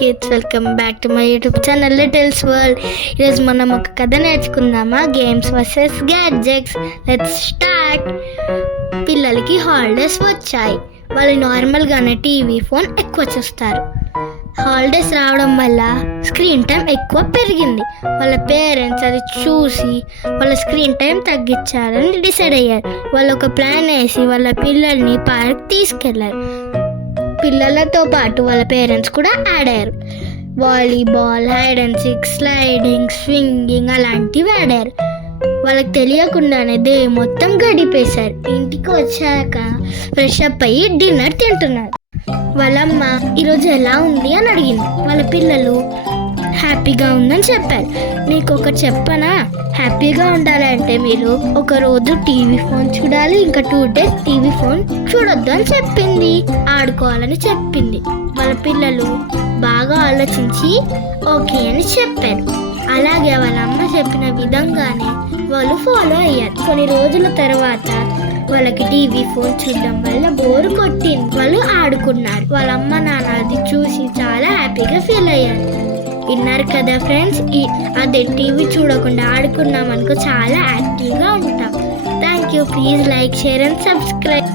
Kids, welcome back to my YouTube channel Little's World. ఈరోజు మనం ఒక కథ నేర్చుకుందామా? Games versus gadgets. Let's start. పిల్లలకి హాలిడేస్ వచ్చాయి. వాళ్ళు నార్మల్గానే టీవీ, ఫోన్ ఎక్కువ చూస్తారు. హాలిడేస్ రావడం వల్ల స్క్రీన్ టైం ఎక్కువ పెరిగింది. వాళ్ళ పేరెంట్స్ అది చూసి వాళ్ళ స్క్రీన్ టైం తగ్గించాలని డిసైడ్ అయ్యారు. వాళ్ళు ఒక ప్లాన్ వేసి వాళ్ళ పిల్లల్ని పార్క్ తీసుకెళ్లారు. పిల్లలతో పాటు వాళ్ళ పేరెంట్స్ కూడా యాడ్ అయ్యారు. Volleyball, hide and seek, sliding, swinging అలాంటివి ఆడారు. వాళ్ళకి తెలియకుండానే డే మొత్తం గడిపేశారు. ఇంటికి వచ్చాక ఫ్రెష్ అప్ అయ్యి డిన్నర్ తింటున్నారు. వాళ్ళమ్మ ఈరోజు ఎలా ఉంది అని అడిగింది. వాళ్ళ పిల్లలు హ్యాపీగా ఉందని చెప్పారు. నీకు ఒకటి చెప్పనా, హ్యాపీగా ఉండాలంటే మీరు ఒక రోజు టీవీ ఫోన్ చూడాలి, ఇంకా 2 days టీవీ ఫోన్ చూడొద్దు అని చెప్పింది. ఆడుకోవాలని చెప్పింది. వాళ్ళ పిల్లలు బాగా ఆలోచించి ఓకే అని చెప్పారు. అలాగే వాళ్ళ అమ్మ చెప్పిన విధంగానే వాళ్ళు ఫాలో అయ్యారు. కొన్ని రోజుల తర్వాత వాళ్ళకి టీవీ ఫోన్ చూడడం వల్ల బోరు కొట్టింది. వాళ్ళు ఆడుకున్నారు. వాళ్ళ అమ్మ నాన్న అది చూసి చాలా హ్యాపీగా ఫీల్ అయ్యారు. విన్నారు కదా ఫ్రెండ్స్, అదే టీవీ చూడకుండా ఆడుకున్నాం అనుకో చాలా యాక్టివ్గా ఉంటాం. Thank you. Please like, share and subscribe.